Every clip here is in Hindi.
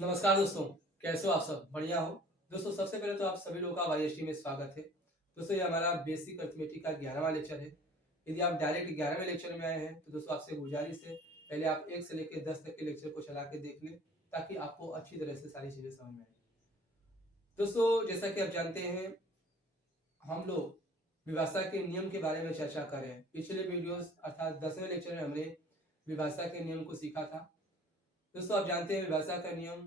नमस्कार दोस्तों, कैसे हो आप सब? बढ़िया हो? दोस्तों सबसे पहले तो आप सभी लोगों का वाईएसटी में स्वागत है। दोस्तों ये हमारा बेसिक अरिथमेटिक का 11वां लेक्चर है। यदि आप डायरेक्ट 11वें लेक्चर में आए हैं तो दोस्तों आपसे गुजारिश है पहले आप 1 से लेकर 10 तक के लेक्चर को चला के देख लें ताकि आपको अच्छी तरह से सारी चीजें समझ में आए। दोस्तों जैसा कि आप जानते हैं हम लोग विभाषा के नियम के बारे में चर्चा कर रहे हैं। पिछले वीडियोस अर्थात 10वें लेक्चर में हमने विभाषा के नियम को सीखा था। दोस्तों आप जानते हैं विभाषा का नियम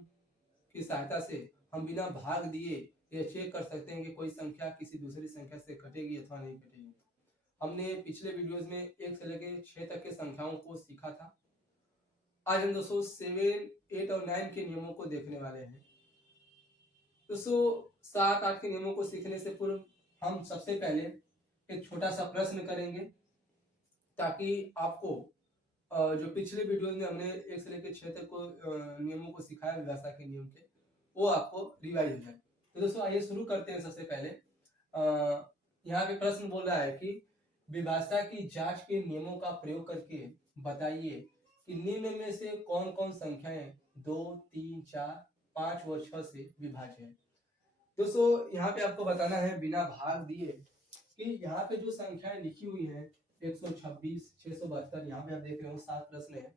की सहायता से हम बिना भाग दिए यह चेक कर सकते हैं कि कोई संख्या किसी दूसरी संख्या से घटेगी अथवा नहीं घटेगी। हमने पिछले वीडियोस में 1 से लेकर 6 तक के संख्याओं को सीखा था। आज हम दोस्तों 7, 8 और 9 के नियमों को देखने वाले हैं। दोस्तों 7, 8 के नियमों को सीखने से पूर्व हम सबसे पहले एक छोटा सा प्रश्न करेंगे ताकि आपको जो पिछले वीडियोस में हमने 1 से लेकर 6 तक को नियमों को सिखाया विभाषा के नियम के, वो आपको रिवाइज हो जाए। तो दोस्तों आइए शुरू करते हैं। सबसे पहले यहाँ पे प्रश्न बोल रहा है कि विभाषा की जांच के नियमों का प्रयोग करके बताइए कि निम्न में से कौन कौन संख्याएं 2, 3, 4, 5 व 6 से विभाज्य है। दोस्तों यहाँ पे आपको बताना है बिना भाग दिए कि यहाँ पे जो संख्याएं लिखी हुई है 126, 672, यहाँ पे आप देख रहे हो 7 प्रश्न है।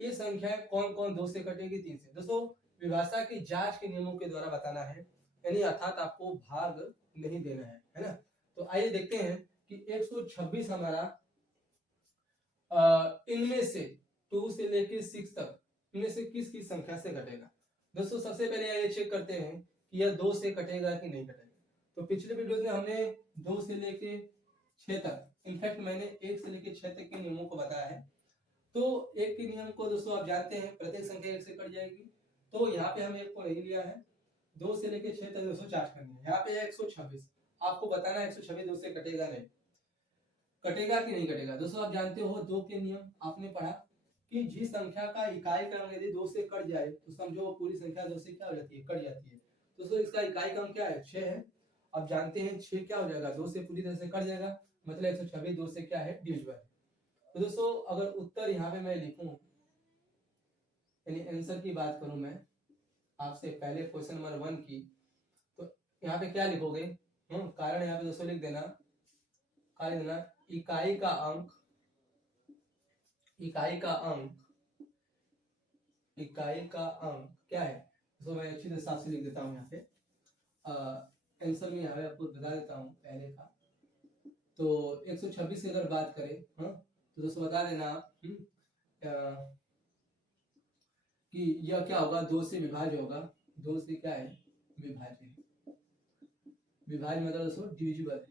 ये संख्याएं कौन कौन 2 से कटेगी 3 से। दोस्तों विभाषा की जांच के नियमों के द्वारा बताना है, यानी अर्थात आपको भाग नहीं देना है ना। तो आइए देखते हैं कि 126 हमारा इनमें से 2 से लेके 6 तक इनमें से किस किस संख्या से घटेगा। दोस्तों सबसे पहले ये चेक करते हैं कि यह 2 से कटेगा कि नहीं कटेगा। तो पिछले वीडियो में हमने 2 से लेके 6 तक, इनफैक्ट मैंने 1 से लेके 6 तक के नियमों को बताया है। तो एक के नियम को दोस्तों आप जानते हैं, प्रत्येक संख्या 1 से कट जाएगी। तो यहाँ पे हम 1 को नहीं लिया है, 2 से लेके 6 तक दोस्तों जांच करनी है। यहाँ पे है 126, आपको बताना है 126 2 से कटेगा नहीं, कटेगा कि नहीं कटेगा। दोस्तों आप जानते हो 2 के नियम आपने पढ़ा कि जिस संख्या का इकाई क्रम यदि 2 से कट जाए तो समझो पूरी संख्या 2 से क्या हो जाती है, कट जाती है। दोस्तों इसका इकाई क्रम क्या है, 6 है। अब जानते हैं 6 क्या हो जाएगा, 2 से पूरी तरह से कट जाएगा, मतलब 126 2 से क्या है, डिविजिबल है। तो दोस्तों अगर उत्तर यहाँ पे मैं लिखूं, यानी आंसर की बात करूं मैं आपसे पहले क्वेश्चन नंबर 1 की, तो यहाँ पे क्या लिखोगे, कारण यहाँ पे दोस्तों लिख देना, कारण देना इकाई का अंक, इकाई का अंक, इकाई का अंक क्या है। तो मैं अच्छी तरह से लिख देता हूँ यहाँ पे, आंसर में यहाँ पे आपको बता देता हूँ पहले का। तो 126 की अगर बात करें तो दोस्तों बता देना कि यह क्या होगा, 2 से विभाज्य होगा। 2 से क्या है, विभाज्य। विभाज्य मतलब दोस्तों डिविजिबल है,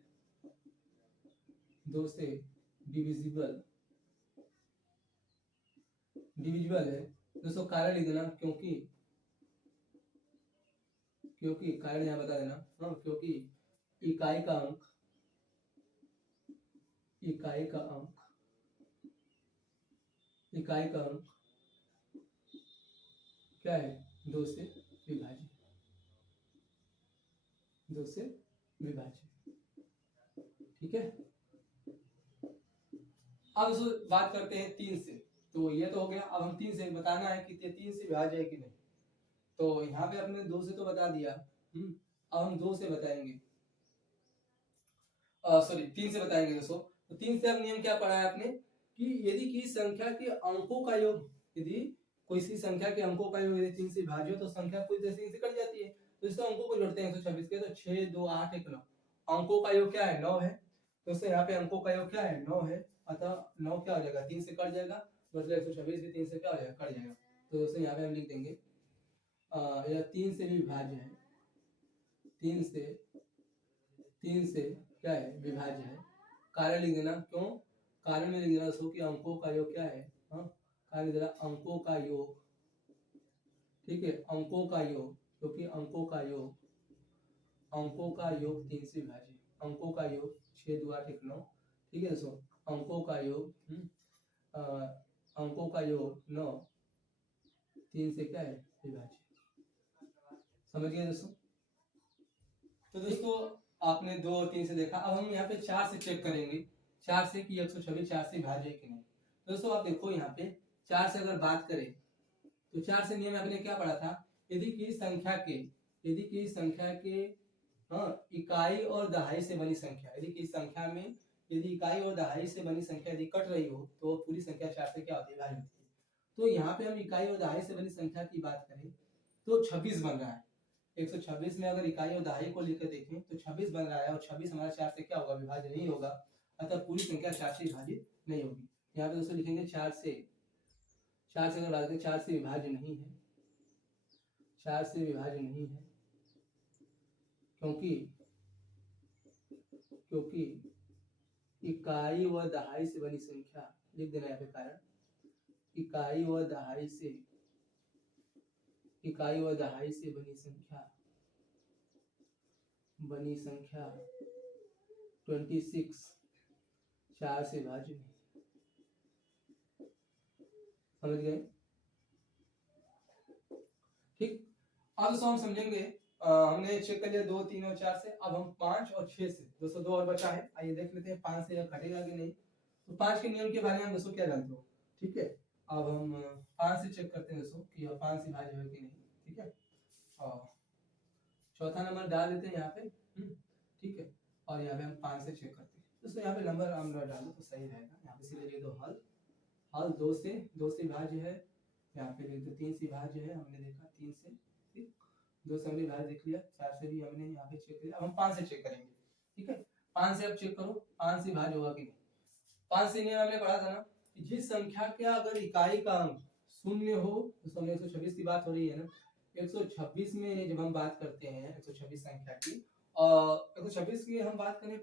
2 से डिविजिबल, डिविजिबल है। दोस्तों कारण लिख देना, क्योंकि कारण यहाँ बता देना, क्योंकि इकाई का अंक, इकाई का अंक, इकाई का अंक क्या है, 2 से विभाज्य, 2 से विभाज्य। ठीक है। अब इसको बात करते हैं 3 से। तो ये तो हो गया, अब हम 3 से बताना है कि 3 से विभाज्य है कि नहीं। तो यहाँ पे आपने 2 से तो बता दिया, अब हम 2 से बताएंगे, सॉरी 3 से बताएंगे दोस्तों। तो 3 से अब नियम क्या पढ़ा है आपने कि यदि किसी संख्या के अंकों का योग, यदि कोई सी संख्या के अंकों का योग यदि 3 से विभाज्य हो तो संख्या पूरी तरह से 3 से कट जाती है। तो इससे अंकों को जोड़ते हैं 126 के, तो 6, 2, 8, 1, 9, अंकों का योग क्या है, 9 है। दोस्तों यहाँ पे अंकों का योग क्या है, 9 है, अतः 9 क्या हो जाएगा, 3 से कट जाएगा, मतलब 126 भी 3 से क्या हो जाएगा, कट जाएगा। तो दोस्तों यहाँ पे हम लिख देंगे यह 3 से भी विभाज्य है, 3 से क्या है, विभाज्य है। कारण लिख देना, क्यों, कारण में लिख देना दोस्तों कि अंकों का योग क्या है, कारण लिख देना अंकों का योग, ठीक है, अंकों का योग, क्योंकि अंकों का योग, अंकों का योग 3 से विभाज्य, अंकों का योग 6, 2, 8, 1, 9, ठीक है दोस्तों, अंकों का योग, अंकों का योग 9, 3 से क्या है, विभाज्य। समझ गए दोस्तों। तो दोस्तों आपने 2 और 3 से देखा, अब हम यहाँ पे 4 से चेक करेंगे, 4 से कि 126 4 से विभाज्य है कि नहीं। दोस्तों आप देखो यहाँ पे 4 से अगर बात करें तो 4 से नियम आपने क्या पढ़ा था, यदि की संख्या के हाँ इकाई और दहाई से बनी संख्या, यदि किसी संख्या में यदि इकाई और दहाई से बनी संख्या यदि कट रही हो तो पूरी संख्या 4 से क्या होती है, भाज्य होती है। तो यहाँ पे हम इकाई और दहाई से बनी संख्या की बात करें तो 26 बन रहा है। 126 में अगर इकाई और दहाई को लेकर देखें तो 26 बन रहा है और 26 हमारा 4 से क्या होगा, विभाज्य नहीं होगा, अतः पूरी संख्या 4 से विभाजित नहीं होगी। यहाँ पे दोस्तों लिखेंगे 4 से अगर बात करें 4 से विभाज्य नहीं है, 4 से विभाज्य नहीं है क्योंकि इकाई व दहाई से बनी संख्या, लिख देना यहाँ पे कारण, इकाई व दहाई से बनी संख्या 26 4 से विभाज्य नहीं। समझ गए? ठीक, अब दोस्तों हम समझेंगे, हमने चेक कर लिया 2, 3 और 4 से। अब हम 5 और 6 से, दोस्तों 2 और बचा है, आइए देख लेते हैं 5 से घटेगा कि नहीं। तो 5 के नियम के बारे में हम दोस्तों क्या जानते हो, ठीक है। अब हम 5 से चेक करते हैं दोस्तों कि 5 से विभाज्य है कि नहीं, ठीक है। और चौथा नंबर डाल देते हैं यहाँ पे, ठीक है। और यहाँ पे हम 5 से चेक करते हैं दोस्तों, यहाँ पे नंबर हम डालो तो सही रहेगा। यहाँ पे सीधे लिख दो हल 2 से विभाज्य है, यहाँ पे लिख दो 3 से विभाज्य है, हमने देखा 3 से, ठीक, 2 से हमने विभाज्य देख लिया, 4 से भी हमने यहाँ पे चेक किया। अब हम 5 से चेक करेंगे, ठीक है। 5 से अब चेक करो 5 से विभाज्य होगा कि नहीं। 5 से नियम हमने पढ़ा था ना कि जिस संख्या के अगर इकाई का अंक शून्य हो, तो हमने 126 की बात हो रही है ना, 126 में जब हम बात करते हैं 126 संख्या की, और 126 की हम बात करें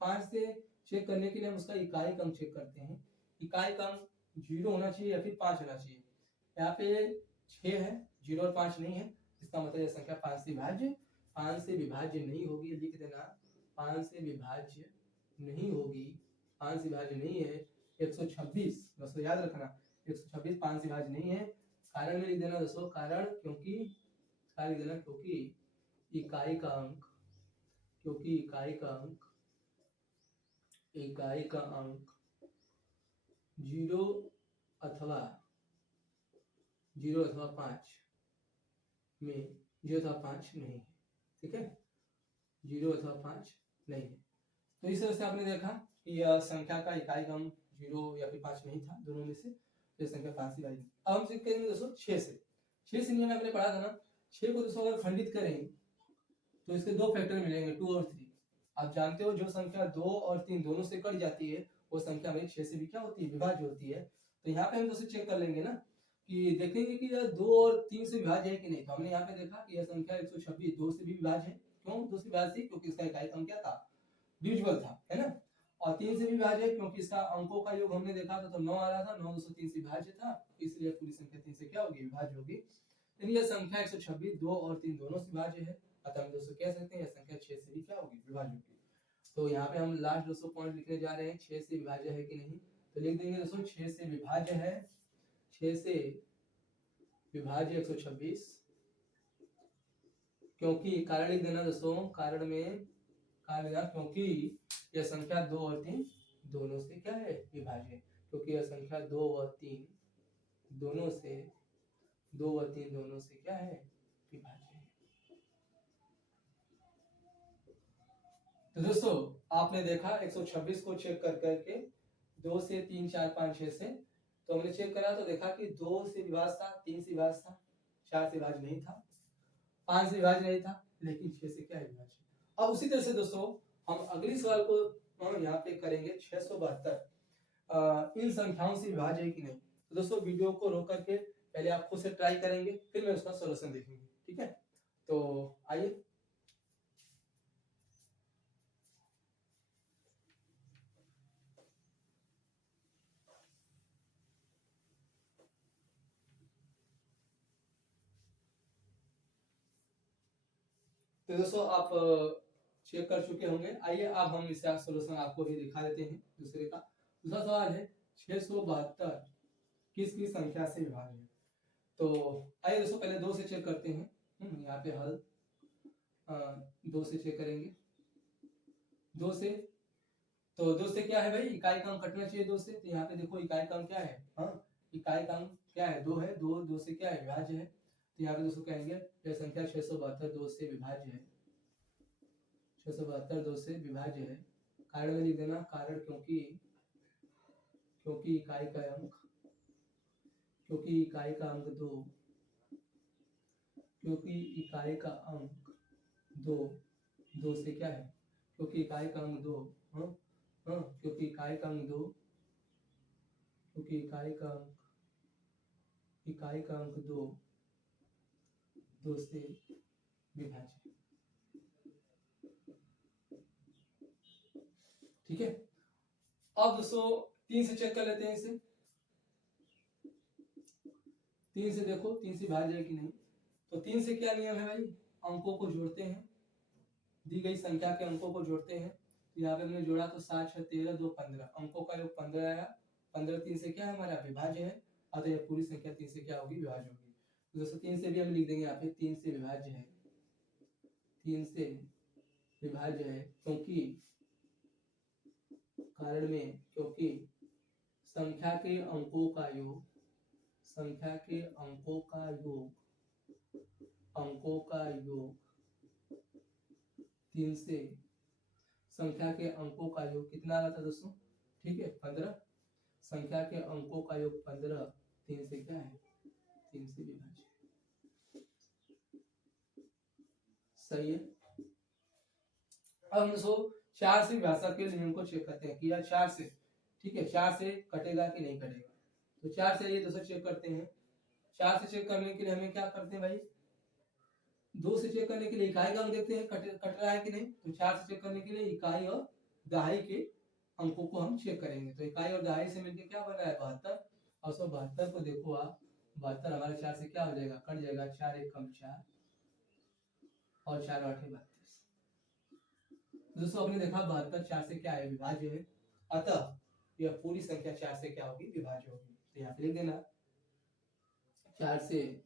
5 से चेक करने के लिए हम उसका इकाई का अंक चेक करते हैं। इकाई का अंक 0 होना चाहिए या फिर 5 होना चाहिए। यहाँ पे 6 है, 0 और 5 नहीं है, इसका मतलब यह संख्या 5 से विभाज्य नहीं होगी। लिख देना 5 से विभाज्य नहीं होगी, 5 से विभाज्य नहीं है। 126 दोस्तों याद रखना, 126 5 से विभाज्य नहीं है। कारण में लिख देना दोस्तों, कारण क्योंकि इकाई का अंक 0 अथवा 5 में 0 अथवा 5 नहीं है, ठीक है, 0 अथवा 5 नहीं है। तो इस तरह से आपने देखा कि यह संख्या का इकाई का अंक 0 या फिर 5 नहीं था, दोनों में से, तो संख्या 5 से विभाजित। अब हम चेक करेंगे दोस्तों 6 से नियम आपने पढ़ा था ना, 6 को दोस्तों अगर खंडित करें तो इसके 2 फैक्टर मिलेंगे, 2 और 3। आप जानते हो जो संख्या 2 और 3 दोनों से कट जाती है वो संख्या हमारी 6 से भी क्या होती है, विभाज्य होती है। तो यहाँ पे हम दोस्तों चेक कर लेंगे ना कि देखेंगे कि यह 2 और 3 से विभाज्य है कि नहीं। तो हमने यहाँ पे देखा कि यह संख्या 126 2 से भी विभाज्य है। क्यों 2 से विभाज्य? क्योंकि इसका इकाई अंक क्या था, डिविजिबल था, है ना। और 3 से भी विभाज्य है क्योंकि इसका अंकों का योग हमने देखा था तो 9 आ रहा था, 9 203 से विभाज्य था, इसलिए पूरी संख्या 3 से क्या होगी, विभाज्य होगी। यानी यह संख्या 126 2 और 3 दोनों से विभाज्य है, अतः हम दोस्तों कह सकते हैं यह संख्या 6 से भी क्या होगी, विभाज्य होगी। तो यहाँ पे हम लास्ट दोस्तों पॉइंट लिखने जा रहे हैं, 6 से विभाज्य है कि नहीं। तो लिख देंगे दोस्तों 6 से विभाज्य है, 6 से विभाज्य 126, क्योंकि कारण लिख देना दोस्तों, कारण क्योंकि यह संख्या 2 और 3 दोनों से क्या है, विभाज्य, क्योंकि यह संख्या 2 और 3 दोनों से क्या है, विभाज्य है। तो दोस्तों आपने देखा 126 को चेक कर करके 2 से 3 4 5 6 से, तो हमने चेक करा तो देखा कि 2 से विभाज्य था, 3 से विभाज्य था, 4 से विभाज्य नहीं था, 5 से विभाज्य नहीं था, लेकिन 6 से क्या है, विभाज्य। अब उसी तरह से दोस्तों हम अगली सवाल को हम यहाँ पे करेंगे 672 इन संख्याओं से विभाज्य है कि नहीं। तो दोस्तों वीडियो को रोक करके पहले आप खुद से ट्राई करेंगे, फिर मैं उसका सॉल्यूशन देखेंगे, ठीक है। तो आइए, तो दोस्तों आप चेक कर चुके होंगे। आइए अब हम इसका सॉल्यूशन आपको भी दिखा देते हैं। दूसरा सवाल है 672 किस संख्या से विभाज्य है। तो आइए दोस्तों पहले 2 से चेक करते हैं। यहाँ पे हल 2 से चेक करेंगे। 2 से क्या है भाई, इकाई का अंक कटना चाहिए 2 से। तो यहाँ पे देखो इकाई का अंक क्या है, हाँ इकाई का अंक क्या है, 2 है, 2 से क्या है, विभाज्य है। तो यहाँ पे दोस्तों कहेंगे यह संख्या 672 2 से विभाज्य है, 672 2 से विभाज्य है। कारण में लिख देना, कारण क्योंकि इकाई का अंक 2, क्योंकि इकाई का अंक 2 से क्या है, क्योंकि इकाई का अंक 2, क्योंकि इकाई का अंक 2 से विभाज्य। ठीक है, अब दोस्तों 3 से चेक कर लेते हैं इसे। 3 से देखो 3 से भाज्य है कि नहीं। तो 3 से क्या नियम है भाई, अंकों को जोड़ते हैं, दी गई संख्या के अंकों को जोड़ते हैं। तो यहाँ पे हमने जोड़ा तो 7 6 13 2 15, अंकों का योग 15 आया। 15 3 से क्या है हमारा विभाज्य है, अतः यह पूरी संख्या 3 से क्या होगी, विभाज्य होगी। तो दोस्तों 3 से भी हम लिख देंगे यहाँ पे 3 से विभाज्य है, 3 से विभाज्य है क्योंकि कारण में, क्योंकि संख्या के अंकों का योग 3 से, संख्या के अंकों का योग कितना आ रहा था दोस्तों, ठीक है 15, संख्या के अंकों का योग 15, 3 से क्या है, 3 से विभाज्य। सही है। अब हम दोस्तों 4 से विभाजन के नियम को चेक करते हैं कि यार 4 से, ठीक है 4 से कटेगा कि नहीं कटेगा। तो 4 से ये दोस्तों चेक करते हैं। 4 से चेक करने के लिए हमें क्या करते हैं भाई, 2 से चेक करने के लिए इकाई का अंक देखते हैं कट रहा है कि नहीं। तो 4 से चेक करने के लिए इकाई और दहाई के अंकों को हम चेक करेंगे। तो इकाई और दहाई से मिलकर क्या बन रहा है 72, और 172 को देखो आप, 72 हमारे 4 से क्या हो जाएगा, कट जाएगा, 4 1 कम 4 और 4 8 32। दोस्तों आपने देखा 72 4 से क्या है, विभाज्य है, अतः यह पूरी संख्या 4 से क्या होगी, विभाज्य होगी। तो यहाँ पे लिख देना 4 से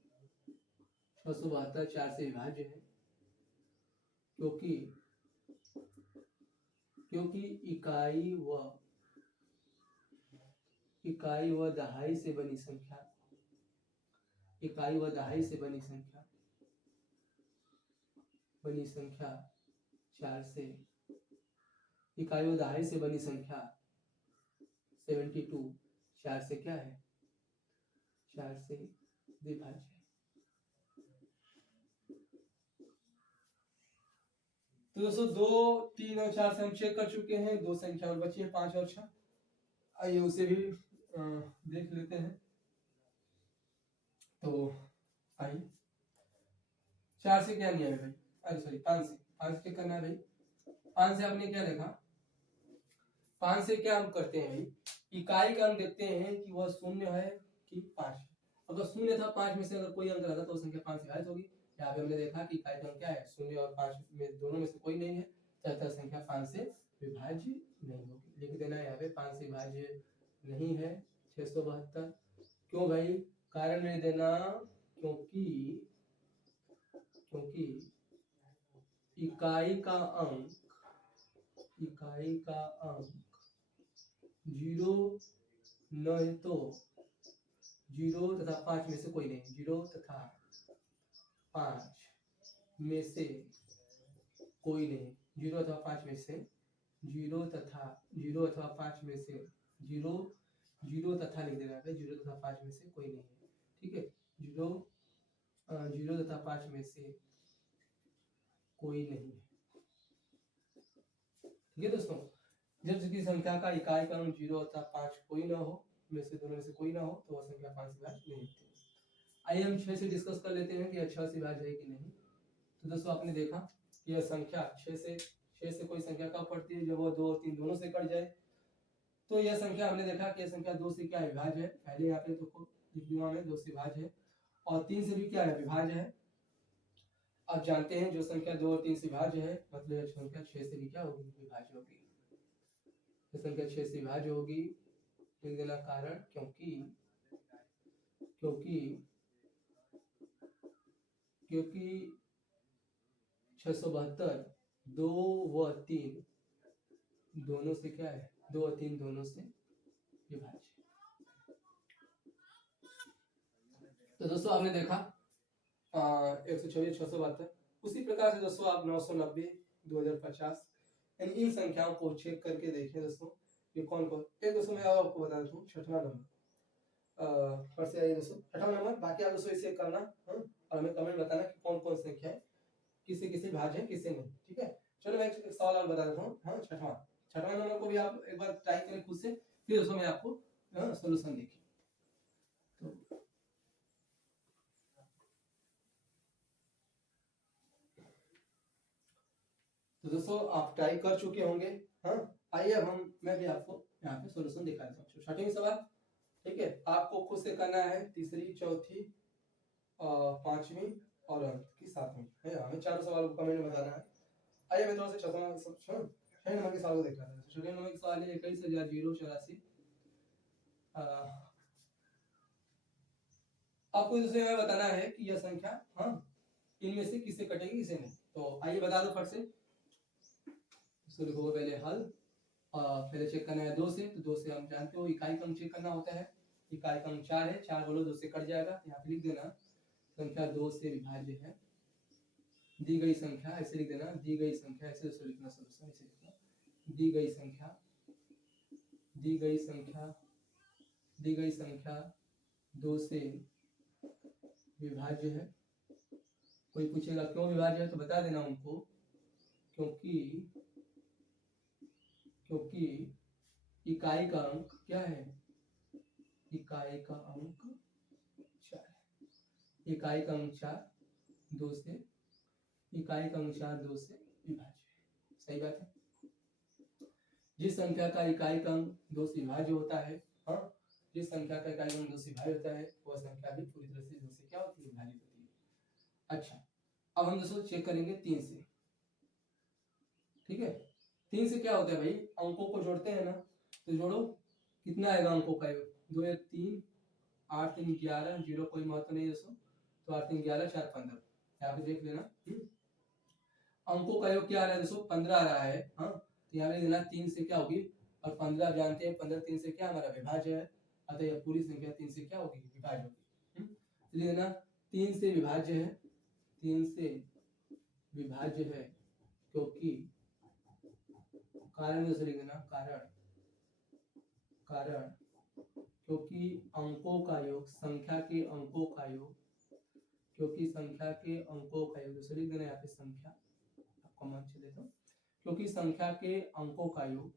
672 4 से विभाज्य है क्योंकि इकाई व दहाई से बनी संख्या, इकाई व दहाई से बनी संख्या 4 से, इकाई व दहाई से बनी संख्या 72 4 से क्या है, 4 से विभाज्य। तो दोस्तों 2 3 और 4 से हम चेक कर चुके हैं, 2 संख्या और बची है 5 और 6। आइए उसे भी देख लेते हैं। तो आइए 4 से क्या लिया है भाई, अरे सॉरी 5 से चेक करना है भाई। 5 से आपने क्या देखा, 5 से क्या हम करते हैं भाई, इकाई का हम देखते हैं कि वह 0 है कि 5। अगर 0 था 5 में से अगर कोई अंक रहता तो संख्या 5 से विभाज्य होगी। यहाँ पे हमने देखा कि इकाई का अंक क्या है, 0 और 5 में दोनों में से कोई नहीं है, तो संख्या 5 से विभाज्य नहीं होगी। लिख देना यहाँ पे 5 से विभाज्य नहीं है 672। क्यों भाई, कारण नहीं देना, क्योंकि इकाई का अंक 0 न तो 0 तथा 5 में से कोई नहीं, 0 तथा 5 में से कोई नहीं, 0 अथवा 5 में से 0 अथवा 5 में से 0 तथा लिख देना है, 0 तथा 5 में से कोई नहीं है, ठीक है 0 तथा 5 में से कोई नहीं है। ठीक है दोस्तों, जब किसी संख्या का इकाई का अंक 0 अथवा 5 कोई ना हो, में से दोनों में से कोई ना हो, तो वह संख्या 5 से विभाज्य नहीं होती। आइए हम 6 से डिस्कस कर लेते हैं कि 6 से विभाज्य है कि नहीं। तो दोस्तों आपने देखा कि यह संख्या 6 से कोई संख्या कब पड़ती है, जब वो 2 और 3 दोनों से कट जाए। तो यह संख्या हमने देखा कि यह संख्या 2 से क्या है, विभाज्य है। पहले यहाँ पे तो लिखूंगा मैं 2 से विभाज्य है, और 3 से भी क्या है, विभाज्य है। आप जानते हैं जो संख्या 2 और 3 से विभाज्य है, मतलब संख्या 6 से भी क्या होगी, विभाज्य होगी। तो संख्या 6 से विभाज्य होगी, लिख देना कारण क्योंकि 672 2 व 3 दोनों से क्या है, 2 और 3 दोनों से विभाज्य। तो दोस्तों आपने देखा 126 672। उसी प्रकार से दोस्तों आप 990 2050 यानी इन संख्याओं को चेक करके देखें दोस्तों ये कौन कौन। एक दोस्तों मैं आपको बता देता हूँ छठवां नंबर फर्स्ट से आइए दोस्तों छठवां नंबर। बाकी आप दोस्तों इसे करना और हमें कमेंट बताना कि कौन कौन संख्या है किसे किसे भाज्य है किसे नहीं। ठीक है चलो मैं एक सवाल और बता देता हूँ। हाँ छठवां नंबर को भी आप एक बार ट्राई करें खुद से फिर दोस्तों मैं आपको सोल्यूशन देखिए। तो दोस्तों आप ट्राई कर चुके होंगे। हाँ आइए अब मैं भी आपको यहाँ पे सोल्यूशन दिखा देता हूँ। छठवीं सवाल ठीक है आपको खुद से करना है तीसरी चौथी पांचवी और अंत की सातवीं है। हमें चारों सवालों को कमेंट में बताना है। आइए मैं थोड़ा सा छठवें नंबर के सवाल को देख रहा था। छठवें नंबर के सवाल है 21,084। आपको इससे में बताना है कि यह संख्या हाँ इनमें से किससे कटेगी किसे नहीं। तो आइए बता दो फट से इसको लिखोगे पहले हल। पहले चेक करना है 2 से। तो 2 से हम जानते हो इकाई का अंक चेक करना होता है। इकाई का अंक 4 है 4 बोलो 2 से कट जाएगा। यहाँ पे लिख देना संख्या 2 से विभाज्य है। दी गई संख्या ऐसे लिख देना दी गई संख्या ऐसे लिखना सोल्यूशन ऐसे लिखना दी गई संख्या दी गई संख्या 2 से विभाज्य है। कोई पूछेगा क्यों विभाज्य है तो बता देना उनको क्योंकि इकाई का अंक क्या है इकाई का अंक 4 इकाई का अंक 4 2 से इकाई का अंक 4 2 से विभाज्य। सही बात है। जिस संख्या का इकाई का अंक 2 से विभाज्य होता है हाँ जिस संख्या का इकाई का अंक 2 से विभाज्य होता है वह संख्या भी पूरी तरह से 2 से क्या होती है विभाजित होती है। अच्छा अब हम दोस्तों चेक करेंगे 3 से। ठीक है 3 से क्या होता है भाई अंकों को जोड़ते हैं ना तो जोड़ो कितना आएगा अंकों का योग 2 1 3 8 3 11 0 कोई महत्व नहीं दोस्तों। तो 8 3 11 4 15 यहाँ पे देख लेना। अंकों का योग क्या आ रहा है दोस्तों 15 आ रहा है। हाँ तो यहाँ पे देना 3 से क्या होगी और 15 जानते हैं 15 3 से क्या हमारा विभाज्य है। अतः यह पूरी संख्या 3 से क्या होगी विभाज्य होगी। तो देना 3 से विभाज्य है 3 से विभाज्य है क्योंकि कारण लिख देना कारण क्योंकि अंकों का योग संख्या के अंकों का योग क्योंकि संख्या के अंकों का योग जैसे लिख देना यहाँ पे संख्या आपको मान चले तो क्योंकि संख्या के अंकों का योग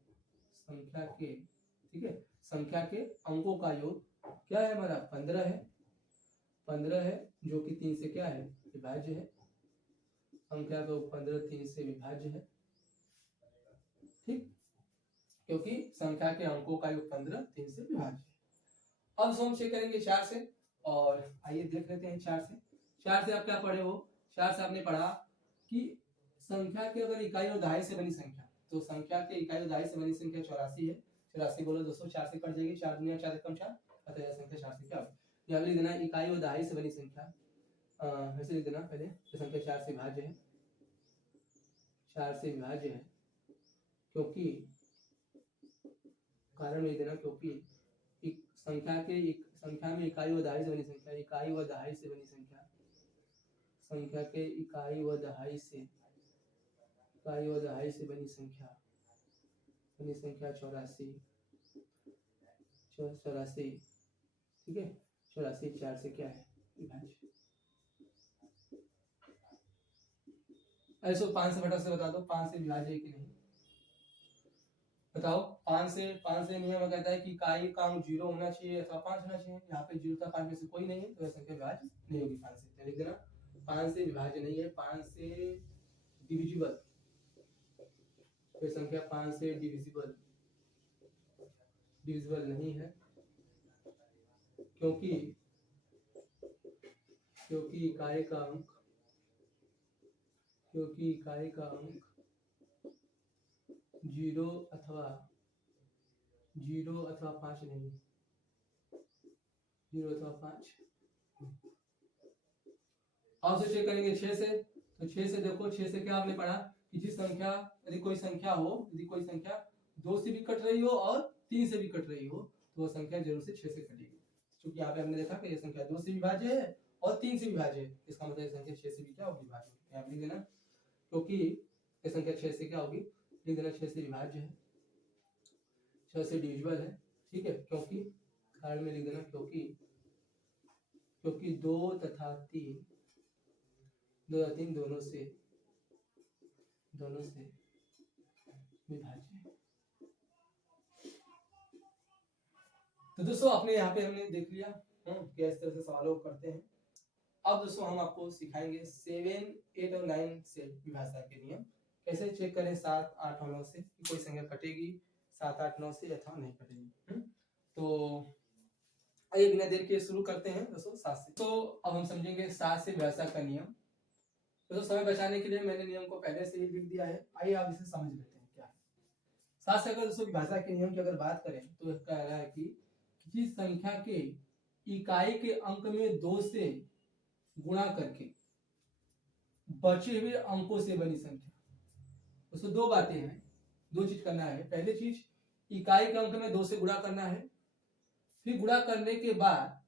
संख्या के ठीक है संख्या के अंकों का योग क्या है हमारा 15 है जो कि 3 से क्या है विभाज्य है। संख्या का 15 3 से विभाज्य है। ठीक क्योंकि संख्या के अंकों का योग 15 3 से विभाज्य है। अब हम चेक करेंगे 4 से और आइए देख लेते हैं 4 से आप क्या पढ़े हो 4 से आपने पढ़ा कि संख्या के अगर इकाई और दहाई से बनी संख्या तो संख्या के इकाई और दहाई से बनी संख्या 84 है। 84 बोलो दोस्तों 4 से कट जाएगी 4 दुनिया 4 कम 4 अतः यह संख्या 4 से क्या होगी। यहाँ लिख देना इकाई और दहाई से बनी संख्या ऐसे लिख देना पहले तो संख्या 4 से विभाज्य है 4 से विभाज्य है क्योंकि कारण लिख देना क्योंकि संख्या में इकाई व दहाई से बनी संख्या इकाई व दहाई से बनी संख्या संख्या के इकाई व दहाई से बनी संख्या 84 ठीक है 84 4 से क्या है विभाज्य। ऐसे 5 से फटाक से बता दो 5 से विभाज्य है कि नहीं बताओ। 5 से नियम कहता है कि इकाई का अंक 0 होना चाहिए अथवा 5 होना चाहिए। यहाँ पे 0 था 5 में से कोई नहीं है तो यह संख्या विभाज्य नहीं होगी 5 से। लिख देना 5 से विभाज्य नहीं है 5 से डिविजिबल तो संख्या 5 से डिविजिबल नहीं है क्योंकि इकाई का अंक 0 अथवा 5 नहीं 0 अथवा 5। अब से चेक करेंगे 6 से। तो 6 से देखो 6 से क्या आपने पढ़ा कि जिस संख्या यदि कोई संख्या 2 से भी कट रही हो और 3 से भी कट रही हो तो वह संख्या जरूर से 6 से कटेगी। क्योंकि यहाँ पे हमने देखा कि यह संख्या 2 से विभाज्य है और 3 से विभाज्य है, इसका मतलब ये संख्या 6 से भी क्या होगी, विभाज्य होगी। यहाँ लिख देना, क्योंकि ये संख्या 6 से क्या होगी, लिख देना 6 से विभाज्य है, 6 से डिविजिबल है, ठीक है। क्योंकि कारण में लिख देना, क्योंकि 2 तथा 3 दोनों से विभाज्य है। तो दोस्तों अपने यहाँ पे हमने देख लिया कि इस तरह से सवालों को करते हैं। अब दोस्तों हम आपको सिखाएंगे 7, 8 और 9 से विभाषा के नियम कैसे चेक करें 7, 8 और 9 से कि कोई संख्या कटेगी 7, 8, 9 से अथवा नहीं कटेगी। तो आइए बिना देर के शुरू करते हैं दोस्तों 7 से। तो अब हम समझेंगे 7 से विभाषा का नियम। तो समय बचाने के लिए मैंने नियम को पहले से ही लिख दिया है, आइए आप इसे समझ लेते हैं क्या है। 7 से अगर दोस्तों विभाषा के नियम की अगर बात करें तो कह रहा है कि किसी संख्या के इकाई के अंक में 2 से गुणा करके बचे हुए अंकों से बनी संख्या। दोस्तों दो बातें हैं, दो चीज करना है। पहली चीज इकाई के अंक में 2 से गुणा करना है, फिर गुणा करने के बाद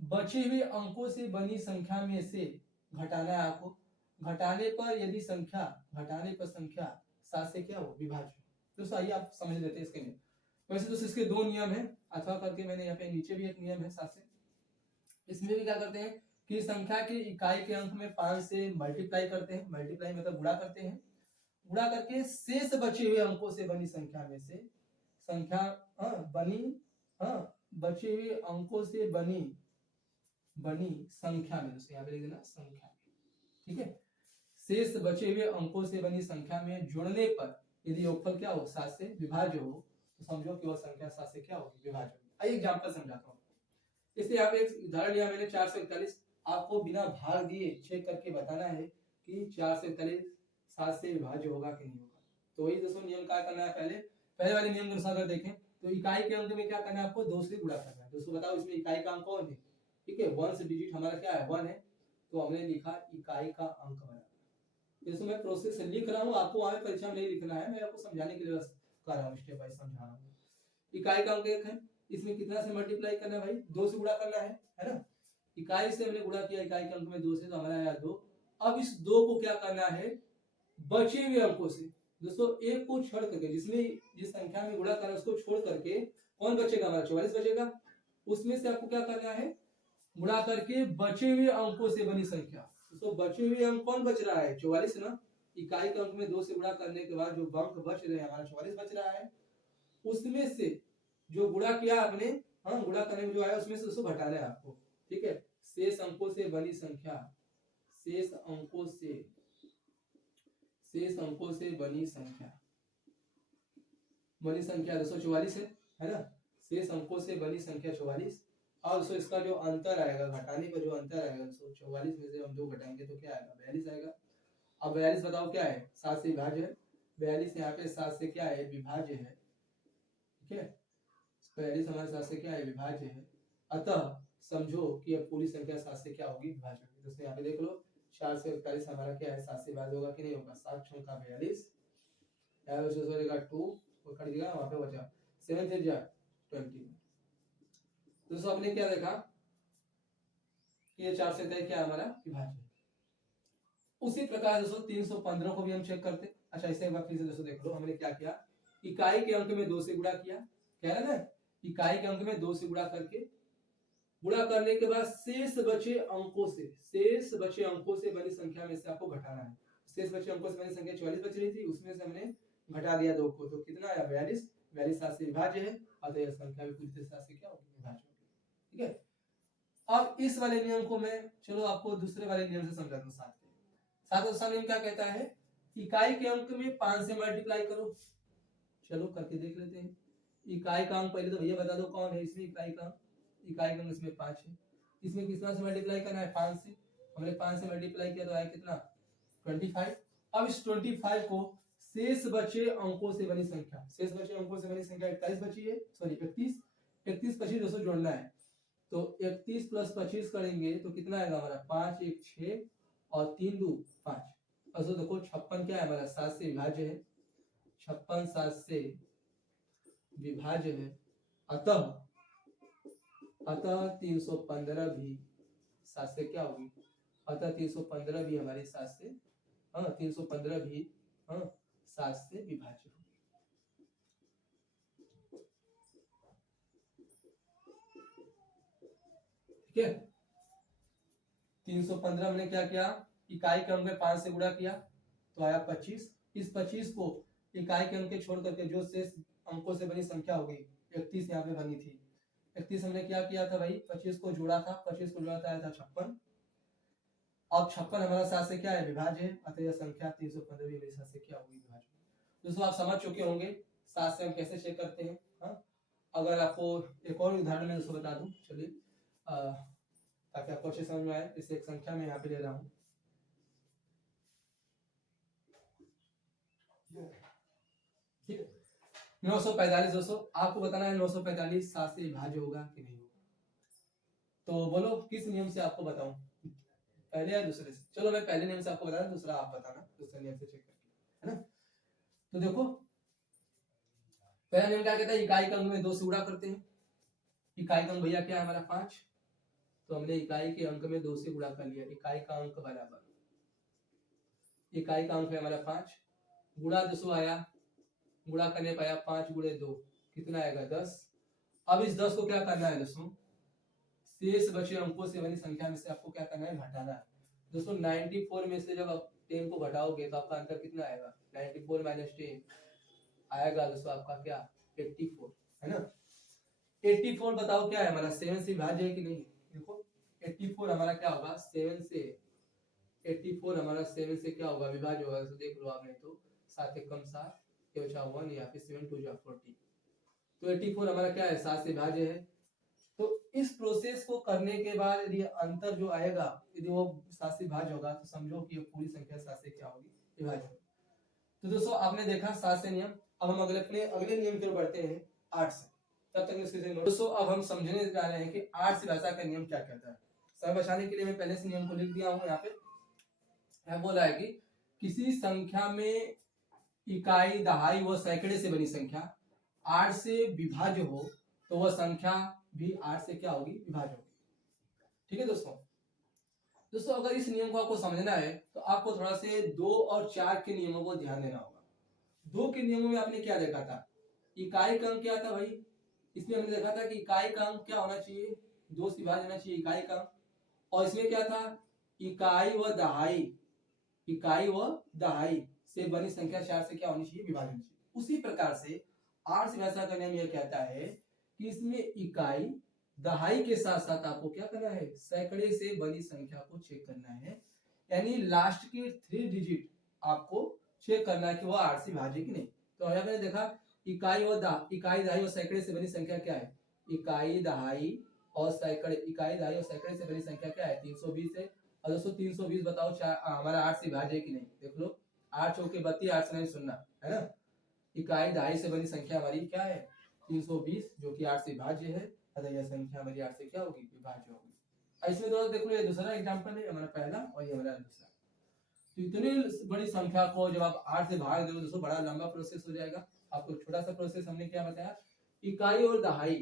बचे हुए अंकों से बनी संख्या में से घटाना है आपको। घटाने पर यदि संख्या 7 से क्या हो, विभाज्य। दोस्तों आइए आप समझ लेते हैं इसके नियम। वैसे दोस्तों इसके 2 नियम है, अथवा करके मैंने यहाँ पे नीचे भी एक नियम है 7 से। इसमें भी क्या करते हैं कि संख्या के इकाई के अंक में 5 से मल्टीप्लाई करते हैं, मल्टीप्लाई मतलब गुणा करते हैं। गुणा करके शेष बचे हुए अंकों से बनी संख्या में से बचे हुए अंकों से बनी संख्या में, दोस्तों यहाँ पे लिख देना संख्या, ठीक है। शेष बचे हुए अंकों से बनी संख्या में जोड़ने पर यदि योगफल क्या हो, 7 से विभाज्य हो, तो समझो कि वह संख्या 7 से क्या होगी, विभाज्य होगी। आइए एग्जांपल समझाता हूँ। इसलिए यहाँ पे एक उदाहरण लिया मैंने 441। आपको बिना भाग दिए चेक करके बताना है कि 441 7 से विभाज्य होगा कि नहीं होगा। तो वही दोस्तों नियम क्या करना है, पहले वाले नियम के अनुसार अगर देखें तो इकाई के अंक में क्या करना है, आपको 2 से गुणा करना है। दोस्तों बताओ इसमें इकाई का अंक कौन है, ठीक है, 1 से डिजिट हमारा क्या है, 1 है, तो हमने लिखा इकाई का अंक बना। दोस्तों मैं प्रोसेस लिख रहा हूँ, आपको वहां परीक्षा में नहीं लिखना है, मैं आपको समझाने के लिए बस कर रहा हूँ, स्टेप बाय समझा रहा हूँ। इकाई का अंक 1 है, इसमें कितना से मल्टीप्लाई करना है भाई, 2 से गुणा करना है ना। इकाई से हमने गुणा किया, इकाई के अंक में 2 से, तो हमारा आया 2। अब इस 2 को क्या करना है, बचे हुए अंकों से दोस्तों एक को छोड़ करके, जिस संख्या में गुणा करना है उसको छोड़ करके कौन बचेगा, हमारा 44 बचेगा। उसमें से आपको क्या करना है, गुणा करके बचे हुए अंकों से बनी संख्या। दोस्तों बचे हुए अंक कौन बच रहा है, 44 ना। इकाई के अंक में 2 से गुणा करने के बाद जो अंक बच रहे हैं, हमारा 44 बच रहा है। उसमें से जो गुणा किया आपने, गुणा करने में जो आया उसमें से उसको घटाना है आपको, ठीक है। शेष अंकों से बनी संख्या, शेष अंकों से बनी संख्या 244 है ना। शेष अंकों से बनी संख्या 44। और दोस्तों इसका जो अंतर आएगा, घटाने पर जो अंतर आएगा दोस्तों, 44 में से हम 2 घटाएंगे तो क्या आएगा, 42 आएगा। अब 42 बताओ क्या है, 7 से विभाज्य है। 42 यहाँ पे 7 से क्या है, विभाज्य है, ठीक है। 42 हमारे 7 से क्या है, विभाज्य है। अतः समझो कि अब पूरी संख्या 7 से क्या होगी, विभाज्य होगी। दोस्तों यहाँ पे देख लो, 4 से 41 हमारा क्या है, 7 से विभाज्य होगा कि नहीं होगा। 7 6 का 42, यहाँ पे 2 वो कट जाएगा, वहां पे बचा 7 से 20। दोस्तों आपने क्या देखा कि ये 4 से तय क्या हमारा विभाज्य है। उसी प्रकार दोस्तों 315 को भी हम चेक करते। अच्छा इसे एक बार फिर से दोस्तों देख लो, हमने क्या किया, इकाई के अंक में 2 से गुणा किया, कह रहा ना, इकाई के अंक में 2 से गुणा करने के बाद शेष बचे अंकों से बनी संख्या में से आपको घटाना है। शेष बचे अंकों से बनी संख्या 44 बच रही थी, उसमें से हमने घटा दिया 2 को, तो कितना आया, 42। 42 7 से विभाज्य है, अतः यह संख्या भी पूरी तरह से 7 से क्या होगी, विभाज्य होगी, ठीक है। अब इस वाले नियम को मैं चलो आपको दूसरे वाले नियम से समझाता हूँ। साथ नियम क्या कहता है, इकाई के अंक में 5 से मल्टीप्लाई करो। चलो करके देख लेते हैं। इकाई का अंक पहले तो भैया बता दो कौन है, इसमें इकाई का अंक इसमें 5 है। इसमें कितना से मल्टीप्लाई करना है, 5 से। हमने 5 से मल्टीप्लाई किया तो आया कितना, 25। अब इस 25 को शेष बचे अंकों से बनी संख्या 41 बची है, सॉरी 31 25 दोस्तों जोड़ना है। तो 31 प्लस 25 करेंगे तो कितना आएगा हमारा, 5 1 6 और 3 2 5। अब तो देखो 56 क्या है हमारा, 7 से विभाज्य है। 56 7 से विभाज्य है, अतः 315 भी 7 से क्या होगी, अतः 315 भी हमारी 7 से, हाँ 315 भी, हाँ 7 से विभाज्य होगी। ठीक है, 315 हमने क्या किया, इकाई के अंक में 5 से गुणा किया तो आया 25। इस 25 को इकाई के अंक के छोड़ करके जो शेष अंकों से बनी संख्या हो गई 31 यहाँ पे बनी थी, 31 हमने क्या किया था भाई, 25 को जोड़ा था, 25 को जोड़ा था आया था 56। अब 56 हमारा 7 से क्या है, विभाज्य है, अतः यह संख्या 315 भी मेरे 7 से क्या होगी, विभाज्य। दोस्तों आप समझ चुके होंगे 7 से हम कैसे चेक करते हैं। हाँ, अगर आपको एक और उदाहरण में दोस्तों बता दूं, चलिए ताकि आपको अच्छे समझ में आए। इसे एक संख्या में यहाँ पे ले रहा हूँ, ठीक है, 945। दोस्तों आपको बताना है 945 7 से विभाज्य होगा कि नहीं होगा, तो बोलो किस नियम से आपको बताऊं, पहले या दूसरे से? चलो मैं पहले नियम से आपको बताना, दूसरा आप बताना दूसरे नियम से चेक करके, है ना। तो देखो पहला नियम क्या कहता है, इकाई के अंक में 2 से गुणा करते हैं। इकाई का अंक भैया क्या है हमारा 5, तो हमने इकाई के अंक में 2 से गुणा कर लिया। इकाई का अंक बराबर, इकाई का अंक है हमारा 5, गुणा 200 आया, गुणा करने पाया 5 गुणे 2 कितना आएगा 10। अब इस 10 को क्या करना है दोस्तों, शेष बचे अंकों से बनी संख्या में से आपको क्या करना है, घटाना है। दोस्तों 94 में से जब आप 10 को घटाओगे तो आपका आंसर कितना आएगा, 94 माइनस 10 आएगा दोस्तों आपका क्या, 84, है ना। 84 बताओ क्या है हमारा, 7 से विभाज्य है कि नहीं। देखो 84 हमारा क्या होगा, 7 से, 84 हमारा 7 से क्या होगा, विभाज्य होगा। तो देख लो आपने, तो 7 एक कम 7, ये बचा 1, यहाँ पे 7 2 जा 40, तो 84 हमारा क्या है, 7 से विभाज्य है। तो इस प्रोसेस को करने के बाद यदि अंतर जो आएगा, यदि वो 7 से विभाज्य होगा तो समझो कि ये पूरी संख्या 7 से क्या होगी, विभाज्य होगी। तो दोस्तों आपने देखा 7 से नियम। अब हम अगले नियम की ओर बढ़ते हैं 8 से। तब तक इसके दोस्तों अब हम समझने जा रहे हैं कि 8 से भाषा का नियम क्या कहता है। समय बचाने के लिए मैं पहले से नियम को लिख दिया हूँ यहाँ पे। यहाँ बोला है कि किसी संख्या में इकाई, दहाई व सैकड़े से बनी संख्या 8 से विभाज्य हो तो वह संख्या भी 8 से क्या होगी, विभाज्य होगी। ठीक है दोस्तों। दोस्तों अगर इस नियम को आपको समझना है तो आपको थोड़ा से 2 और 4 के नियमों को ध्यान देना होगा। 2 के नियमों में आपने क्या देखा था, इकाई का अंक क्या था भाई, इसमें हमने देखा था कि इकाई का अंक क्या होना चाहिए, 2 से विभाज्य होना चाहिए इकाई का। और इसमें क्या था, इकाई व दहाई, इकाई व दहाई से बनी संख्या 4 से क्या होनी चाहिए, विभाज्य होनी चाहिए। उसी प्रकार से 8 से भाषा का नियम यह कहता है कि इसमें इकाई, दहाई के साथ साथ आपको क्या करना है, सैकड़े से बनी संख्या को चेक करना है। यानी लास्ट के 3 डिजिट आपको चेक करना है कि वो 8 से विभाज्य की नहीं। तो यहाँ मैंने देखा इकाई दहाई और सैकड़े से बनी संख्या क्या है, इकाई दहाई और सैकड़े, इकाई दहाई और सैकड़े से बनी संख्या क्या है, 320 है। और दोस्तों 320 बताओ हमारा 8 से विभाज्य है कि नहीं, देख लो 8 चौके 32, 8 से नहीं सुनना है ना। इकाई दहाई से बनी संख्या हमारी क्या है, 320, जो कि 8 से विभाज्य है, अतः यह संख्या हमारी 8 से क्या होगी, विभाज्य होगी। इसमें दोस्तों देख लो ये दूसरा एग्जांपल है, हमारा पहला और ये हमारा दूसरा। तो इतनी बड़ी संख्या को जब आप 8 से भाग दोगे दोस्तों बड़ा लंबा प्रोसेस हो जाएगा। आपको छोटा सा प्रोसेस हमने क्या बताया, इकाई और दहाई,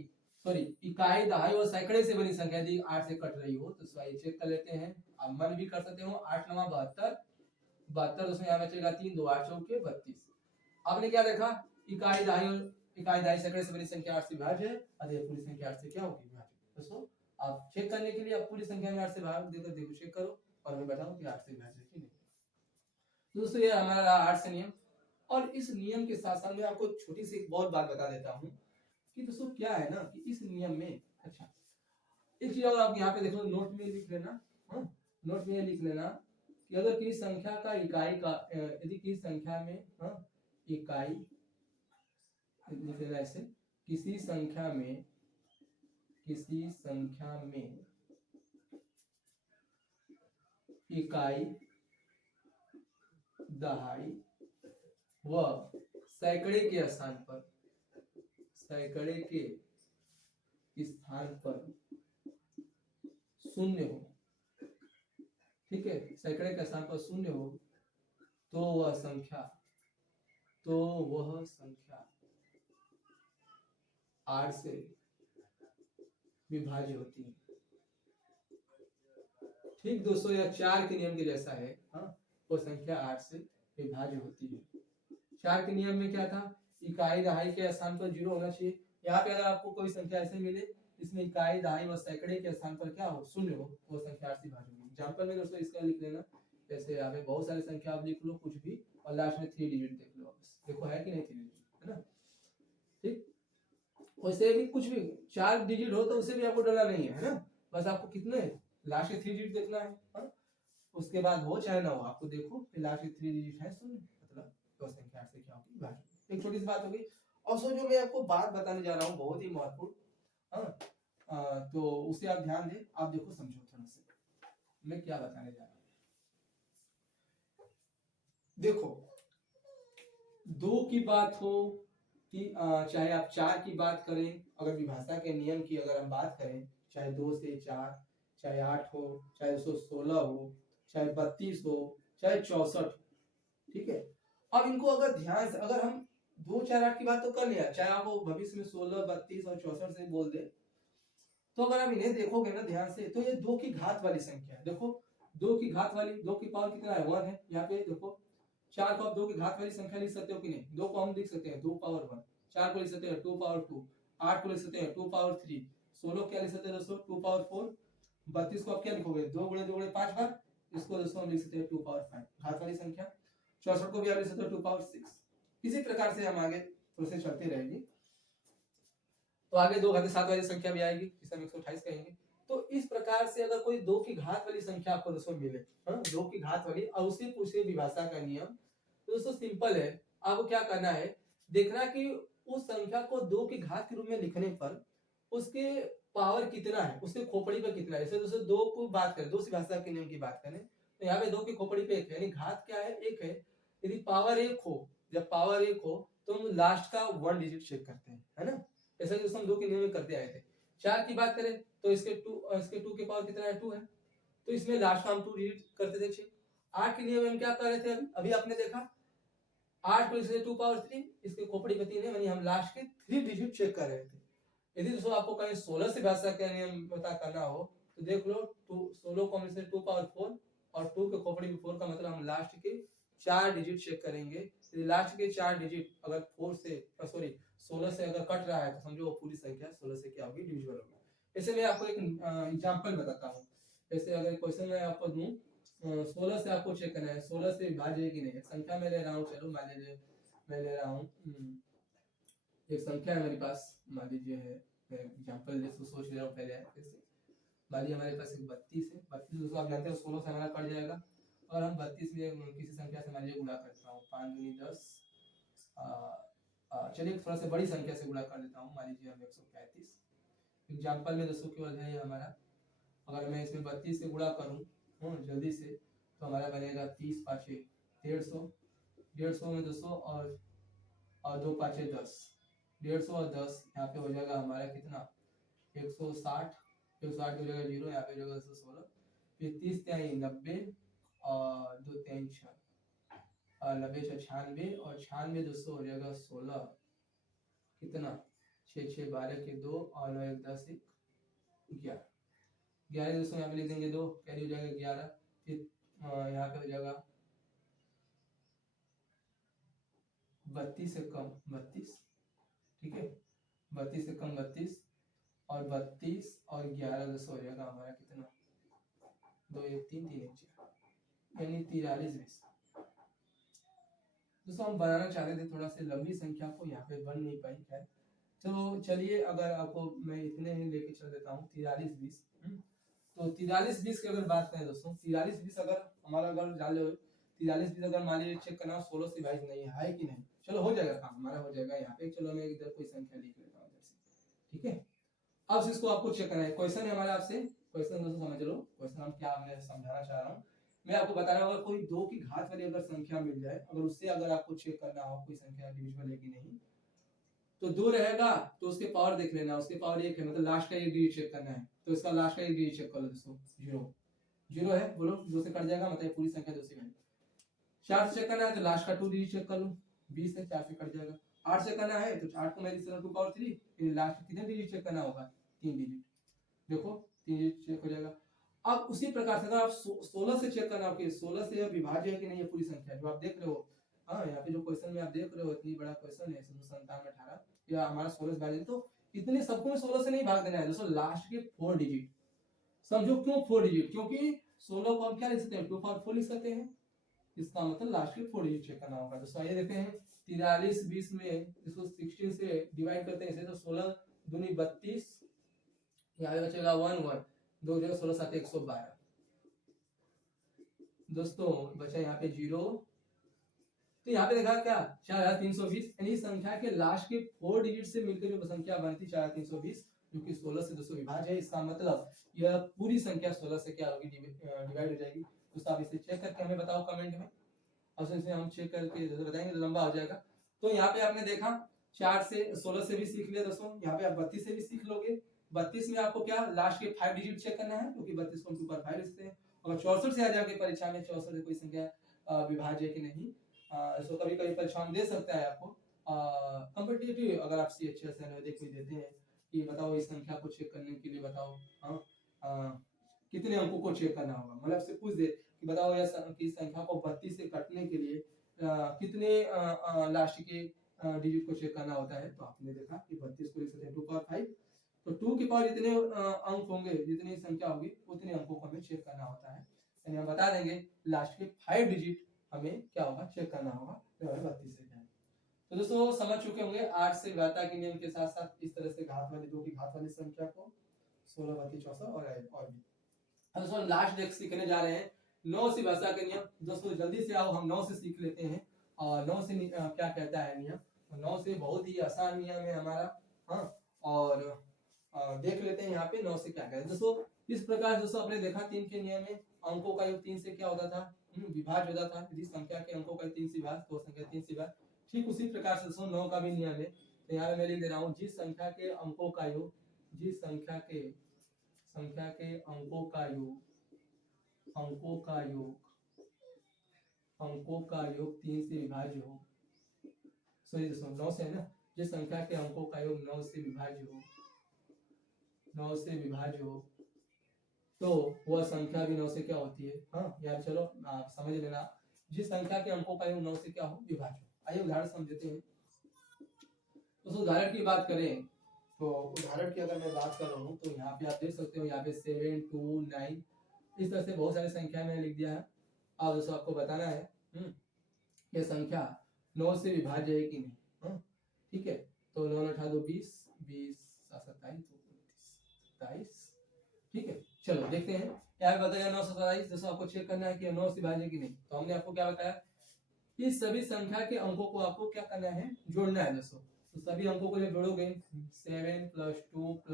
सॉरी इकाई दहाई और सैकड़े से बनी संख्या यदि 8 से कट रही हो तो आइए चेक कर लेते हैं। आप मन भी कर सकते हो, 8 9 72, 72 दोस्तों यहाँ बचेगा 3 2 8 चौके 32। आपने क्या देखा, इकाई दहाई सैकड़े से बनी संख्या 8 से विभाज्य है, अतः पूरी संख्या 8 से क्या होगी, विभाज्य। दोस्तों आप चेक करने के लिए आप पूरी संख्या में 8 से भाग देकर देखो, चेक करो और हमें बताओ कि 8 से विभाज्य है कि नहीं। दोस्तों ये हमारा रहा 8 से नियम। और इस नियम के साथ साथ मैं आपको छोटी सी एक बहुत बात बता देता हूँ कि दोस्तों क्या है ना कि इस नियम में, अच्छा एक चीज और आप यहाँ पे देखो, नोट में लिख लेना, हाँ नोट में लिख लेना कि अगर किसी संख्या का इकाई का, यदि किसी संख्या में, हाँ इकाई लिख लेना ऐसे, किसी संख्या में इकाई, दहाई व सैकड़े के स्थान पर, सैकड़े के स्थान पर शून्य हो, ठीक है, सैकड़े के स्थान पर शून्य हो तो वह संख्या 8 से विभाज्य होती है। ठीक दोस्तों, यह 4 के नियम के जैसा है। हाँ, वो संख्या 8 से विभाज्य होती है। 4 के नियम में क्या था, इकाई दहाई के स्थान पर 0 होना चाहिए। यहाँ पे अगर आपको कोई संख्या ऐसे मिले इसमें इकाई दहाई व सैकड़े के स्थान पर क्या हो, 0 हो, वो संख्या 8 से विभाज्य होगी। एग्जाम्पल में दोस्तों इसका लिख लेना, जैसे यहाँ पे बहुत सारी संख्या आप लिख लो कुछ भी, और लास्ट में 3 डिजिट देख लो, देखो है कि नहीं 3 डिजिट, है ना। ठीक, वैसे भी कुछ भी 4 डिजिट हो तो उसे भी आपको डरना नहीं है ना, बस आपको कितने लास्ट के 3 डिजिट देखना है, हाँ? उसके बाद हो चाहे ना हो, आपको देखो कि लास्ट के 3 डिजिट है 0, मतलब तो संख्या से क्या होगी विभाज्य। एक छोटी सी बात हो गई। और सो जो मैं आपको बात बताने जा रहा हूँ बहुत ही महत्वपूर्ण, हाँ, तो उसे आप ध्यान दें, आप देखो समझो थोड़ा सा मैं क्या बताने जा रहा हूँ। देखो, 2 की बात हो कि चाहे आप 4 की बात करें, अगर विभाषा के नियम की अगर हम बात करें, चाहे 2 से 4, चाहे 8 हो, चाहे 216 हो, चाहे 32 हो, चाहे 64, ठीक है। अब इनको अगर ध्यान से अगर हम 2 4 8 की बात तो कर लिया, चाहे आप वो भविष्य में 16 32 और 64 से बोल दे, तो अगर आप इन्हें देखोगे ना ध्यान से, तो ये 2 की घात वाली संख्या है। देखो 2 की घात वाली, 2 की पावर कितना है 1 है। यहाँ पे देखो 4 को आप 2 की घात वाली संख्या लिख सकते हो कि नहीं, 2 को हम लिख सकते हैं 2 पावर 1, 4 को लिख सकते हैं 2 पावर 2, 8 को लिख सकते हैं 2 पावर 3, 16 क्या लिख सकते हैं दोस्तों 2 पावर 4, 32 को आप क्या लिखोगे 2 गुणे 2 गुणे 5 बार, इसको दोस्तों हम लिख सकते हैं 2 पावर 5 घात वाली संख्या। 64 को भी आप लिख सकते हो 2 पावर 6। इसी प्रकार से हम आगे प्रोसेस चलती रहेगी, तो आगे 2 घात 7 वाली संख्या भी आएगी जिसे हम 128 कहेंगे। तो इस प्रकार से अगर कोई 2 की घात वाली संख्या आपको दोस्तों मिले, हाँ 2 की घात वाली, और उसे पूछे विभाषा का नियम, तो दोस्तों सिंपल है, आपको क्या करना है, देखना कि उस संख्या को 2 की घात के रूप में लिखने पर उसके पावर कितना है, उसके खोपड़ी पर कितना है। जैसे दोस्तों 2 को बात करें, 2 से विभाषा के नियम की बात करें, तो यहाँ पे 2 की खोपड़ी पे 1 है, यानी घात क्या है 1 है। यदि पावर 1 हो, जब पावर 1 हो तो हम लास्ट का 1 डिजिट चेक करते हैं, है ना, ऐसा कि हम 2 के नियम में करते आए थे। 4 की बात करें तो इसके 2 के पावर कितना है 2 है, तो इसमें लास्ट का हम 2 डिजिट करते थे चेक। 8 के नियम में हम क्या कर रहे थे, अभी आपने देखा 8 को इससे 2 पावर 3, इसके खोपड़ी पे 3 है, यानी हम लास्ट के 3 डिजिट चेक कर रहे थे। यदि दोस्तों आपको कहीं 16 से भाषा का नियम पता करना हो तो देख लो 16 को हम इससे 2 पावर 4 और 2 के खोपड़ी पे 4 का मतलब हम लास्ट के 4 डिजिट चेक करेंगे। यदि लास्ट के 4 डिजिट अगर 4 से सॉरी 16 से अगर कट रहा है तो समझो वो पूरी संख्या 16 से क्या होगी डिविजिबल होगी। ऐसे मैं आपको एक एग्जांपल बताता हूँ। जैसे अगर क्वेश्चन मैं आपको दूं 16 से आपको चेक करना है 16 से विभाज्य है कि नहीं। एक संख्या मैं ले रहा हूँ, चलो मान लीजिए मैं ले रहा हूँ एक संख्या है मेरे पास, मान लीजिए है, मैं एग्जांपल ले सोच ले रहा हूँ पहले ऐसे। मान लीजिए हमारे पास एक 32 है, 32 दोस्तों आप जानते हो 16 से हमारा कट जाएगा, और हम 32 में किसी संख्या से मान लीजिए गुणा करता हूँ 5 दूनी 10, चलिए थोड़ा सा बड़ी संख्या से गुणा कर देता हूँ, मान लीजिए हम 135। एग्जाम्पल में दोस्तों केवल है हमारा, अगर मैं इसमें 32 से गुणा करूँ जल्दी से तो हमारा बनेगा 30 पाँचे 150, 150 में 200 और 2 पाँचे 10, 150 और 10 यहाँ पे हो जाएगा हमारा कितना 160, 160 हो जाएगा 0, यहाँ पे हो जाएगा 216, फिर 30 त्याई 90 और 2 त्याई 6, 90 96 और 96 200 हो जाएगा 16, कितना 6 6 12 के 2 और 9 1 10 1 11, 11 दोस्तों यहाँ पे लिख देंगे 2, कैरी हो जाएगा 11, फिर यहाँ पे हो जाएगा 32 से कम 32, ठीक है 32 से कम 32 और 32 और 11 दोस्तों हो जाएगा हमारा कितना 2 1 3 3 1 4, यानी 43 20। दोस्तों हम बनाना चाहते थे थोड़ा सी लंबी संख्या को, यहाँ पे बन नहीं पाई, खैर चलो चलिए, अगर आपको मैं इतने ही लेके चल देता हूँ 43 20। तो 43 20 की अगर बात करें दोस्तों, 43 20 अगर हमारा अगर जान लो 43 20 अगर मान लीजिए चेक करना 16 से विभाजित नहीं है कि नहीं, चलो हो जाएगा काम हमारा हो जाएगा यहाँ पे। चलो मैं इधर कोई संख्या लिख लेता हूँ इधर से, ठीक है। अब इसको आपको चेक करना है, क्वेश्चन है हमारा आपसे, क्वेश्चन दोस्तों समझ लो क्वेश्चन हम क्या मैं समझाना चाह रहा हूँ। मैं आपको बता रहा हूँ अगर कोई 2 की घात वाली अगर संख्या मिल जाए, अगर उससे अगर आपको चेक करना हो कोई संख्या डिविजिबल है कि नहीं, तो 2 रहेगा तो उसके पावर देख लेना, उसके पावर 1 है मतलब लास्ट का 1 डिजिट चेक करना है, तो इसका लास्ट का 1 डिजिट चेक कर लो दोस्तों 0 0 है, बोलो 2 से कट जाएगा मतलब पूरी संख्या 2 से कट। 4 से चेक करना है तो लास्ट का 2 डिजिट चेक कर लो, 20 है 4 से कट जाएगा। 8 से करना है तो 8 को मैं लिख सकता हूं 2 पावर 3, फिर लास्ट कितने डिजिट चेक करना होगा 3 डिजिट, देखो 3 डिजिट चेक हो जाएगा। अब उसी प्रकार से अगर आप 16 से चेक करना हो कि 16 से विभाज्य है कि नहीं, ये पूरी संख्या जो आप देख रहे हो, हाँ यहाँ पे जो क्वेश्चन में आप देख रहे हो इतनी बड़ा क्वेश्चन है 197 18, या हमारा 16 से विभाज्य, तो इतने सबको में 16 से नहीं भाग देना है दोस्तों, लास्ट के 4 डिजिट समझो। क्यों 4 डिजिट? क्योंकि 16 को हम क्या लिख सकते हैं, 2 पावर 4 लिख सकते हैं, इसका मतलब लास्ट के 4 डिजिट चेक करना होगा। दोस्तों आइए देखते हैं 43 20 में इसको 16 से डिवाइड करते हैं इसे, तो 16 दूनी 32, यहाँ पे बचेगा 1 1, 2 जगह 16 7 112 दोस्तों, बचा यहाँ पे 0, तो यहाँ पे देखा क्या 4320, यानी संख्या के लास्ट के 4 डिजिट से मिलकर जो संख्या बनती 4320, जो कि 16 से दोस्तों विभाज्य है। इसका मतलब यह पूरी संख्या 16 से क्या होगी, डिवाइड हो जाएगी। दोस्तों आप इसे चेक करके हमें बताओ कमेंट में, और इसे हम चेक करके बताएंगे तो लंबा हो जाएगा। तो यहाँ पे आपने देखा 4 से 16 से भी सीख लिया दोस्तों, यहाँ पे आप 32 से भी सीख लोगे। 32 में आपको क्या लास्ट के 5 डिजिट चेक करना है, क्योंकि 32 को 2 पर 5 लिखते हैं। और 64 से आ जाओगे परीक्षा में, 64 से कोई संख्या विभाज्य है कि नहीं, इसको कभी कभी परीक्षा में दे सकता है आपको, कॉम्पिटिटिव अगर आप CHS नवोदय कोई देते हैं कि बताओ इस संख्या को चेक करने के लिए बताओ, कितने अंकों को चेक करना होगा, मतलब से पूछ दे कि बताओ यह संख्या को 32 से कटने के लिए कितने लास्ट के डिजिट को चेक करना होता है। तो आपने देखा कि 32 को लिख सकते हैं 2 पावर 5, तो 2 के पावर जितने अंक होंगे, जितनी संख्या होगी उतने अंकों को हमें चेक करना होता है, यानी हम बता देंगे लास्ट के 5 डिजिट हमें क्या होगा, चेक करना होगा, तो 32 से क्या है। तो दोस्तों समझ चुके होंगे 8 से घाता के नियम के साथ साथ इस तरह से घात वाली 2 की घात वाली संख्या को 16 32 64 और भी। अब दोस्तों लास्ट देख सीखने जा रहे हैं 9 से भाषा के नियम। दोस्तों जल्दी से आओ हम 9 से सीख लेते हैं, और 9 से क्या कहता है नियम, 9 से बहुत ही आसान नियम है हमारा, हाँ, और देख लेते हैं यहाँ पे 9 से क्या कहते हैं। दोस्तों इस प्रकार दोस्तों आपने देखा 3 के नियम में अंकों का योग 3 से क्या होता था, विभाज्य होता था, यदि संख्या के अंकों का 3 से विभाज्य तो संख्या 3 से विभाज्य। ठीक उसी प्रकार से दोस्तों 9 का भी नियम है, तो यहाँ मैं लिख दे रहा हूँ, जिस संख्या के अंकों का योग, जिस संख्या के अंकों का योग, अंकों का योग 3 से विभाज्य हो, सॉरी दोस्तों 9 से है ना, जिस संख्या के अंकों का योग 9 से विभाज्य हो, 9 से विभाज्य हो, तो वह संख्या भी 9 से क्या होती है, हाँ यार चलो आप समझ लेना, जिस संख्या के अंकों का योग 9 से क्या हो, विभाज्य हो। आइए उदाहरण समझते हैं। तो उदाहरण की बात करें, तो उदाहरण की अगर मैं बात कर रहा हूँ, तो यहाँ पे आप देख सकते हो, यहाँ पे 7 2 9 इस तरह से बहुत सारी संख्या मैंने लिख दिया है। अब दोस्तों आपको बताना है ये संख्या 9 से विभाज्य है कि नहीं, ठीक है। तो 9 8 2 20 20 27 27, ठीक है। चलो देखते हैं, यहाँ पे बताया 9 27, दोस्तों आपको चेक करना है कि 9 से विभाज्य कि नहीं। तो हमने आपको क्या बताया, इस सभी संख्या के अंकों को आपको क्या करना है, जोड़ना है दोस्तों। तो सभी अंकों को जब जोड़ोगे 7 + 2 +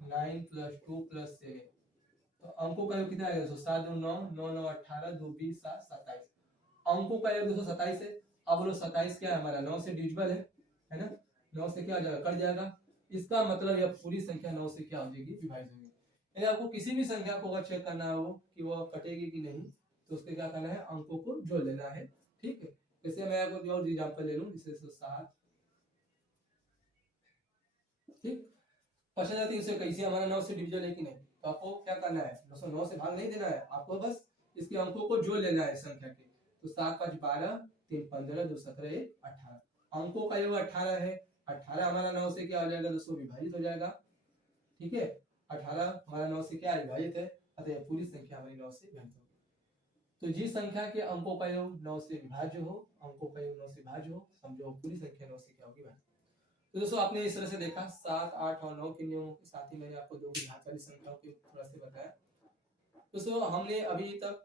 9 + 2 + 7, तो अंकों का योग कितना आएगा दोस्तों, 7 2 9 9 9 18 2 20 7 27, अंकों का योग दोस्तों 27 है। अब बोलो 27 क्या है हमारा, 9 से डिविजिबल है ना, 9 से क्या हो जाएगा, कट जाएगा। इसका मतलब यह पूरी संख्या 9 से क्या हो जाएगी, विभाजित होगी। यदि आपको किसी भी संख्या को अगर चेक करना हो कि वो कटेगी कि नहीं, तो उसके क्या करना है, अंकों को जोड़ लेना है, ठीक है। जैसे मैं आपको और एग्जांपल ले लूं, जैसे 7, ठीक, 5321 हमारा 9 से डिविजन है कि नहीं, तो आपको क्या करना है दोस्तों, 9 से भाग नहीं देना है, आपको बस इसके अंकों को जोड़ लेना है संख्या के। तो 7 5 12 3 15 2 17 18, अंकों का योग 18 है, 18 हमारा 9 से क्या हो जाएगा दोस्तों, विभाजित हो जाएगा, ठीक है। 18 हमारा 9 से क्या विभाजित है, अतः पूरी संख्या हमारी 9 से विभाजित होगी। तो जिस संख्या के अंकों का योग 9 से विभाज्य हो, अंकों का योग 9 से विभाज्य हो, समझो पूरी संख्या 9 से क्या होगी, विभाजित। तो दोस्तों आपने इस तरह से देखा 7 8 और 9 के नियमों के साथ ही मैंने आपको 2 की घात वाली संख्याओं के थोड़ा से बताया। दोस्तों हमने अभी तक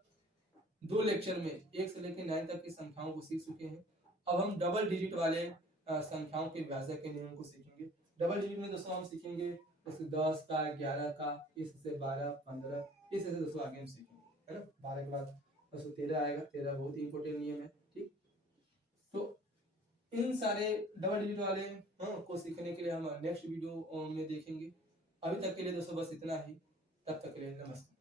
2 लेक्चर में 1 से लेकर 9 तक की संख्याओं को सीख चुके हैं। अब हम डबल डिजिट वाले संख्याओं के विभाजक के नियम को सीखेंगे। डबल डिजिट में दोस्तों हम सीखेंगे जैसे 10 का, 11 का, इस से 12 15, इस से दोस्तों आगे हम सीखेंगे, है ना। 12 के बाद दोस्तों 13 आएगा, 13 बहुत ही इंपॉर्टेंट नियम है, ठीक। तो इन सारे डबल डिजिट वाले को सीखने के लिए हम नेक्स्ट वीडियो में देखेंगे। अभी तक के लिए दोस्तों बस इतना ही, तब तक के लिए नमस्कार।